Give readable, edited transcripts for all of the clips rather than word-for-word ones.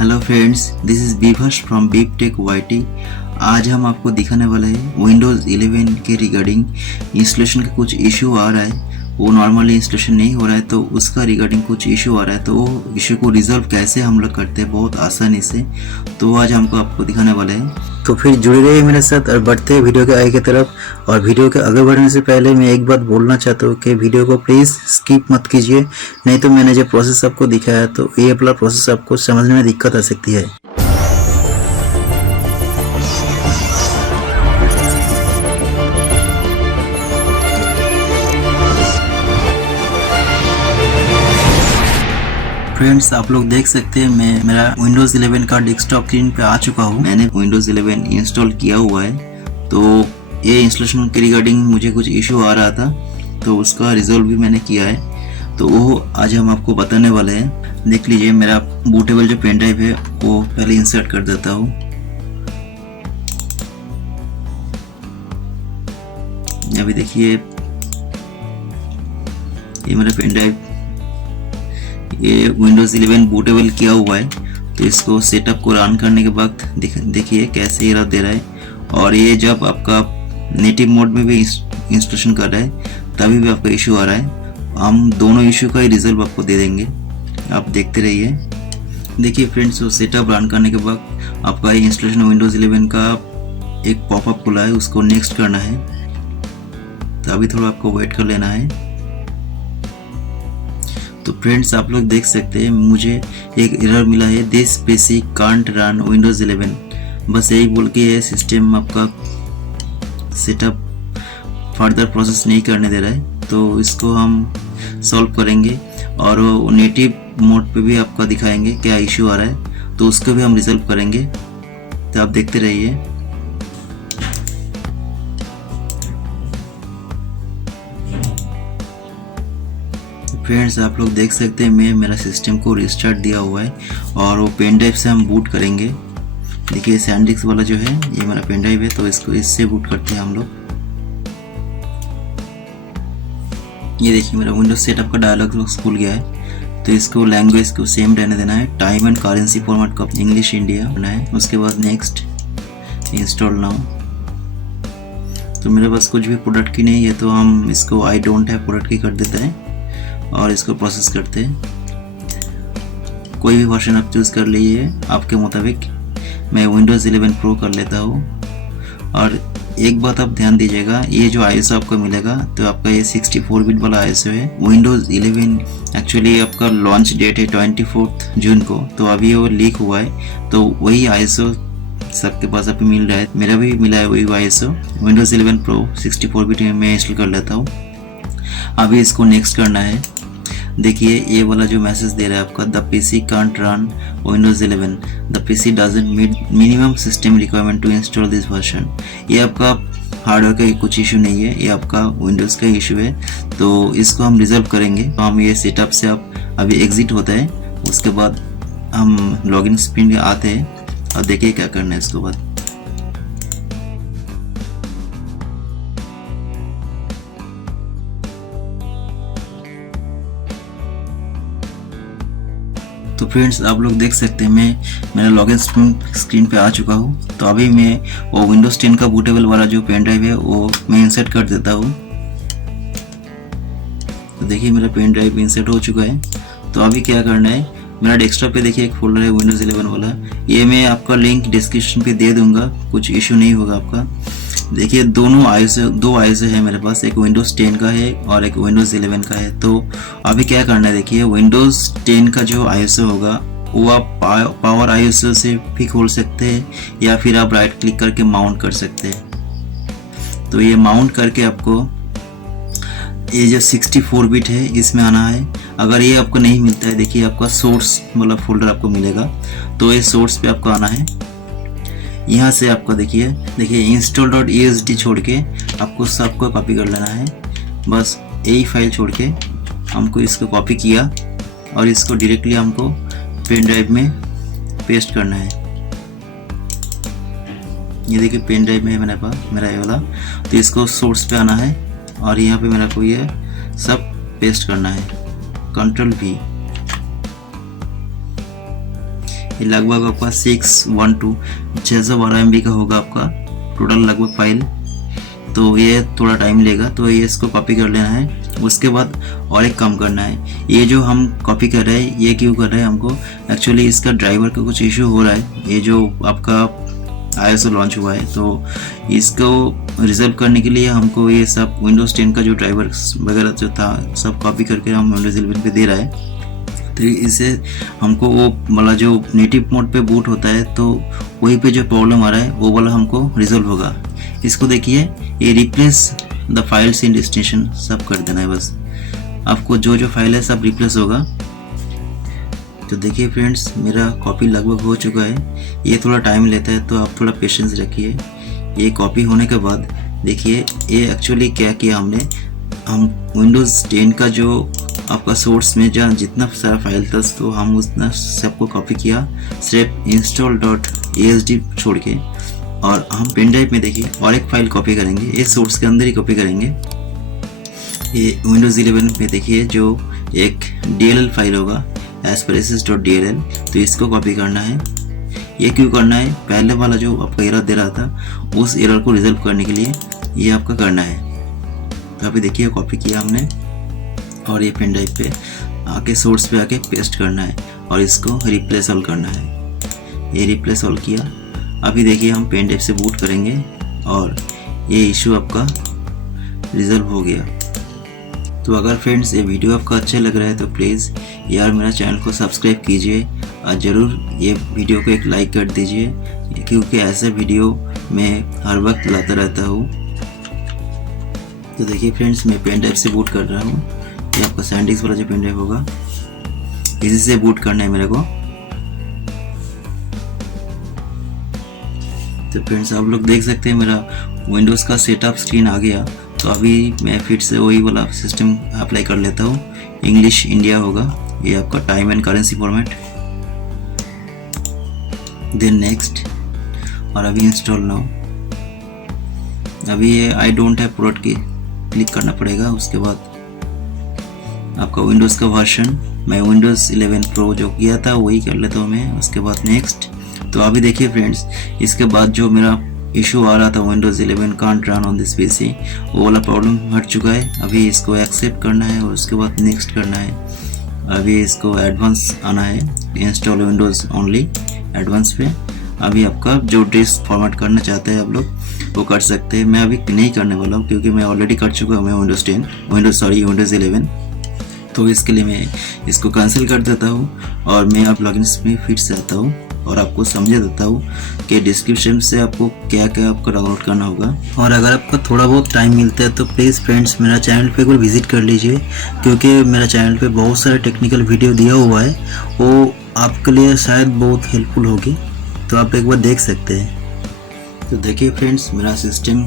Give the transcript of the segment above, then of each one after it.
Hello friends, this is बीभर्ष from बीपटेक YT. आज हम आपको दिखाने वाले हैं विंडोज़ 11 के रिगार्डिंग इंस्टॉलेशन का कुछ इशू आ रहा है। वो नॉर्मली इंस्टॉलेशन नहीं हो रहा है तो उसका रिगार्डिंग कुछ इशू आ रहा है, तो वो इशू को रिजॉल्व कैसे हम लोग करते हैं बहुत आसानी से, तो आज हमको आपको दिखाने वाले हैं। तो फिर जुड़े रहिए मेरे साथ और बढ़ते हैं वीडियो के आगे की तरफ। और वीडियो के आगे बढ़ने से पहले मैं एक बात बोलना चाहता हूँ कि वीडियो को प्लीज़ स्किप मत कीजिए, नहीं तो मैंने जो प्रोसेस आपको दिखाया तो ये वाला प्रोसेस आपको समझने में दिक्कत आ सकती है। फ्रेंड्स, आप लोग देख सकते हैं मैं मेरा विंडोज़ 11 का डेस्कटॉप स्क्रीन पे आ चुका हूँ। मैंने विंडोज़ 11 इंस्टॉल किया हुआ है, तो ये इंस्टॉलेशन के रिगार्डिंग मुझे कुछ इशू आ रहा था तो उसका रिजॉल्व भी मैंने किया है, तो वो आज हम आपको बताने वाले हैं। देख लीजिए, मेरा बूटेबल जो पेन ड्राइव है वो पहले इंसर्ट कर देता हूँ। अभी देखिए, ये मेरा पेन ड्राइव, ये विंडोज़ 11 बूटेबल किया हुआ है, तो इसको सेटअप को रन करने के बाद देखिए कैसे एरर दे रहा है। और ये जब आपका नेटिव मोड में भी इंस्टॉलेशन कर रहा है तभी भी आपका इशू आ रहा है। हम दोनों इशू का ही रिजल्ट आपको दे देंगे, आप देखते रहिए। देखिए फ्रेंड्स, वो सेटअप रन करने के बाद आपका ये इंस्टॉलेशन विंडोज़ 11 का एक पॉपअप खुला है, उसको नेक्स्ट करना है, तो अभी थोड़ा आपको वेट कर लेना है। तो फ्रेंड्स, आप लोग देख सकते हैं मुझे एक एरर मिला है, this PC can't run Windows 11। बस यही बोल के ये सिस्टम आपका सेटअप फर्दर प्रोसेस नहीं करने दे रहा है, तो इसको हम सॉल्व करेंगे और वो नेटिव मोड पे भी आपका दिखाएंगे क्या इशू आ रहा है, तो उसको भी हम रिजॉल्व करेंगे, तो आप देखते रहिए। फ्रेंड्स, आप लोग देख सकते हैं मैं मेरा सिस्टम को रिस्टार्ट दिया हुआ है और वो पेन ड्राइव से हम बूट करेंगे। देखिए सैंडिस्क वाला जो है ये मेरा पेन ड्राइव है, तो इसको इससे बूट करते हैं हम लोग। ये देखिए मेरा विंडोज सेटअप का डायलॉग बॉक्स खुल गया है, तो इसको लैंग्वेज को सेम रहने देना है, टाइम एंड करेंसी फॉर्मेट का इंग्लिश इंडिया होना है। उसके बाद नेक्स्ट, इंस्टॉल नाउ। तो मेरे पास कुछ भी प्रोडक्ट की नहीं है, तो हम इसको आई डोंट हैव प्रोडक्ट की कर देते हैं और इसको प्रोसेस करते हैं। कोई भी वर्जन आप चूज़ कर लीजिए आपके मुताबिक। मैं विंडोज़ 11 प्रो कर लेता हूँ। और एक बात आप ध्यान दीजिएगा, ये जो आईएसओ आपको मिलेगा तो आपका ये 64 बिट वाला आईएसओ है। विंडोज़ 11 एक्चुअली आपका लॉन्च डेट है 24 जून को, तो अभी वो लीक हुआ है, तो वही आईएसओ सबके पास अभी मिल रहा है, मेरा भी मिला है वही आईएसओ। विंडोज़ 11 प्रो 64 बिट में मैं इंस्टॉल कर लेता हूँ। अभी इसको नेक्स्ट करना है। देखिए ये वाला जो मैसेज दे रहा है आपका, the PC can't run Windows 11, the PC doesn't meet minimum system requirement to install this version. ये आपका हार्डवेयर का कुछ इशू नहीं है, ये आपका विंडोज़ का इशू है, तो इसको हम रिजॉल्व करेंगे। तो हम ये सेटअप से आप अभी एग्जिट होता है, उसके बाद हम लॉगिन स्क्रीन में आते हैं और देखिए क्या करना है इसके बाद। तो फ्रेंड्स, आप लोग देख सकते हैं मैं मेरा लॉगिन स्क्रीन पे आ चुका हूँ। तो अभी मैं वो विंडोज़ 10 का बूटेबल वाला जो पेन ड्राइव है वो मैं इंसर्ट कर देता हूँ। तो देखिए मेरा पेन ड्राइव इंसर्ट हो चुका है। तो अभी क्या करना है, मेरा डेस्कटॉप पे देखिए एक फोल्डर है विंडोज़ 11 वाला, ये मैं आपका लिंक डिस्क्रिप्शन पे दे दूंगा, कुछ इशू नहीं होगा आपका। देखिए दो आईएसओ है मेरे पास, एक विंडोज़ 10 का है और एक विंडोज़ 11 का है। तो अभी क्या करना है, देखिए विंडोज़ 10 का जो आईएसओ होगा वो आप पावर आईएसओ से भी खोल सकते हैं या फिर आप राइट क्लिक करके माउंट कर सकते हैं। तो ये माउंट करके आपको ये जो 64 बिट है इसमें आना है। अगर ये आपको नहीं मिलता है, देखिए आपका सोर्स वाला फोल्डर आपको मिलेगा, तो ये सोर्स पे आपको आना है। यहाँ से आपको देखिए install.esd छोड़ के आपको सबको कॉपी कर लेना है। बस यही फाइल छोड़ के हमको इसको कॉपी किया और इसको डायरेक्टली हमको पेन ड्राइव में पेस्ट करना है। ये देखिए पेन ड्राइव में है मेरे पास मेरा ये वाला, तो इसको सोर्स पे आना है और यहाँ पे मेरा को ये सब पेस्ट करना है, Ctrl V। ये लगभग आपका 612 MB का होगा आपका टोटल लगभग फाइल। तो ये थोड़ा टाइम लेगा, तो ये इसको कॉपी कर लेना है। उसके बाद और एक काम करना है, ये जो हम कॉपी कर रहे हैं ये क्यों कर रहे हैं, हमको एक्चुअली इसका ड्राइवर का कुछ इशू हो रहा है। ये जो आपका ISO लॉन्च हुआ है, तो इसको रिजल्व करने के लिए हमको ये सब विंडोज़ 10 का जो ड्राइवर वगैरह जो था सब कॉपी करके हम विंडोज़ 11 पे दे रहा है। तो इससे हमको वो वाला जो नेटिव मोड पे बूट होता है, तो वहीं पे जो प्रॉब्लम आ रहा है वो वाला हमको रिजल्व होगा। इसको देखिए, ये replace the files in destination सब कर देना है। बस आपको जो जो फाइल है सब रिप्लेस होगा। तो देखिए फ्रेंड्स, मेरा कॉपी लगभग हो चुका है। ये थोड़ा टाइम लेता है, तो आप थोड़ा पेशेंस रखिए। ये कॉपी होने के बाद देखिए ये एक्चुअली क्या किया हमने, हम विंडोज़ 10 का जो आपका सोर्स में जहाँ जितना सारा फाइल था, तो हम उतना सबको कॉपी किया सिर्फ install.asd छोड़ के। और हम पेन ड्राइव में देखिए और एक फाइल कॉपी करेंगे, ये सोर्स के अंदर ही कॉपी करेंगे। ये विंडोज़ 11 में देखिए जो एक DLL फाइल होगा asparesis.dll, तो इसको कॉपी करना है। ये क्यों करना है, पहले वाला जो आपका एरर दे रहा था उस एरर को रिजल्व करने के लिए ये आपका करना है। तो अभी देखिए कॉपी किया हमने और ये पेन ड्राइव पे आके सोर्स पे आके पेस्ट करना है और इसको रिप्लेस ऑल करना है। ये रिप्लेस ऑल किया। अभी देखिए हम पेन ड्राइव से बूट करेंगे और ये इशू आपका रिजल्व हो गया। तो अगर फ्रेंड्स ये वीडियो आपका अच्छा लग रहा है तो प्लीज़ यार मेरा चैनल को सब्सक्राइब कीजिए और ज़रूर ये वीडियो को एक लाइक कर दीजिए, क्योंकि ऐसे वीडियो मैं हर वक्त लाता रहता हूँ। तो देखिए फ्रेंड्स, मैं पेन ड्राइव से बूट कर रहा हूँ। ये आपका सैंडिस्क वाला जो पेन ड्राइव होगा इसी से बूट करना है मेरे को। तो फ्रेंड्स आप लोग देख सकते हैं मेरा विंडोज़ का सेटअप स्क्रीन आ गया। तो अभी मैं फिर से वही वाला सिस्टम अप्लाई कर लेता हूँ। इंग्लिश इंडिया होगा, ये आपका time and currency format, then next, और अभी इंस्टॉल नाउ। अभी ये I don't have product key click करना पड़ेगा। उसके बाद आपका विंडोज़ का वर्जन, मैं विंडोज़ 11 प्रो जो किया था वही कर लेता हूँ मैं। उसके बाद नेक्स्ट। तो अभी देखिए फ्रेंड्स, इसके बाद जो मेरा इशू आ रहा था Windows 11 can't run on this PC, वो वाला प्रॉब्लम हट चुका है। अभी इसको एक्सेप्ट करना है और उसके बाद नेक्स्ट करना है। अभी इसको एडवांस आना है, इंस्टॉल विंडोज़ ओनली एडवांस पे। अभी आपका जो डिस्क फॉर्मेट करना चाहते हैं आप लोग वो कर सकते हैं। मैं अभी नहीं करने वाला हूँ क्योंकि मैं ऑलरेडी कर चुका हूँ विंडोज़ 11। तो इसके लिए मैं इसको कैंसिल कर देता हूँ और मैं अब लॉगिन्स में फिर से आता हूँ और आपको समझा देता हूँ कि डिस्क्रिप्शन से आपको क्या क्या आपको डाउनलोड करना होगा। और अगर आपका थोड़ा बहुत टाइम मिलता है तो प्लीज़ फ्रेंड्स मेरा चैनल पे एक बार विजिट कर लीजिए, क्योंकि मेरा चैनल पे बहुत सारे टेक्निकल वीडियो दिया हुआ है, वो आपके लिए शायद बहुत हेल्पफुल होगी। तो आप एक बार देख सकते हैं। तो देखिए फ्रेंड्स, मेरा सिस्टम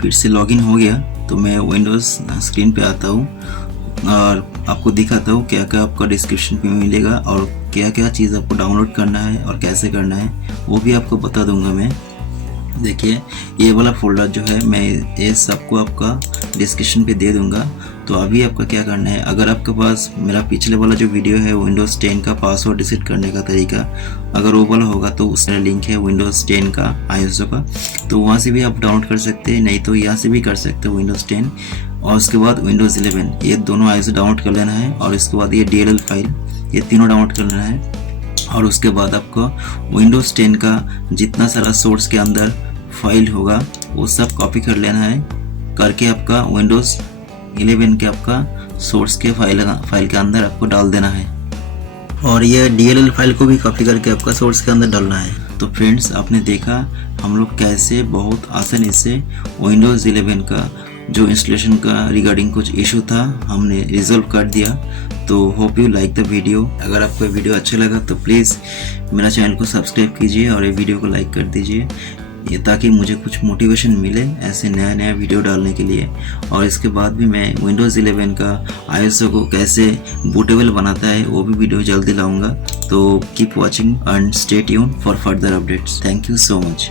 फिर से लॉगिन हो गया। तो मैं विंडोज़ स्क्रीन पे आता हूँ और आपको दिखाता हूँ क्या क्या आपका डिस्क्रिप्शन पे मिलेगा और क्या क्या चीज़ आपको डाउनलोड करना है और कैसे करना है वो भी आपको बता दूंगा मैं। देखिए ये वाला फोल्डर जो है मैं ये सबको आपका डिस्क्रिप्शन पे दे दूंगा। तो अभी आपका क्या करना है, अगर आपके पास मेरा पिछले वाला जो वीडियो है विंडोज़ 10 का पासवर्ड रिसेट करने का तरीका, अगर वो वाला होगा तो उसमें लिंक है विंडोज़ 10 का ISO का, तो वहाँ से भी आप डाउनलोड कर सकते हैं, नहीं तो यहाँ से भी कर सकते हो विंडोज़ 10। और उसके बाद विंडोज़ 11, ये दोनों ISO डाउनलोड कर लेना है। और इसके बाद ये DLL फाइल, ये तीनों डाउनलोड कर लेना है। और उसके बाद आपको विंडोज़ 10 का जितना सारा सोर्स के अंदर फाइल होगा वो सब कॉपी कर लेना है, करके आपका विंडोज़ 11 के आपका सोर्स के फाइल के अंदर आपको डाल देना है। और ये DLL फाइल को भी कॉपी करके आपका सोर्स के अंदर डालना है। तो फ्रेंड्स आपने देखा हम लोग कैसे बहुत आसानी से विंडोज़ 11 का जो इंस्टॉलेशन का रिगार्डिंग कुछ इशू था हमने रिजॉल्व कर दिया। तो hope you like the video. अगर आपको ये वीडियो अच्छा लगा तो प्लीज़ मेरा चैनल को सब्सक्राइब कीजिए और ये वीडियो को लाइक कर दीजिए, ये ताकि मुझे कुछ मोटिवेशन मिले ऐसे नया वीडियो डालने के लिए। और इसके बाद भी मैं विंडोज़ 11 का ISO को कैसे बूटेबल बनाता है वो भी वीडियो जल्दी लाऊंगा। तो keep watching and stay tune for further updates. Thank you so much.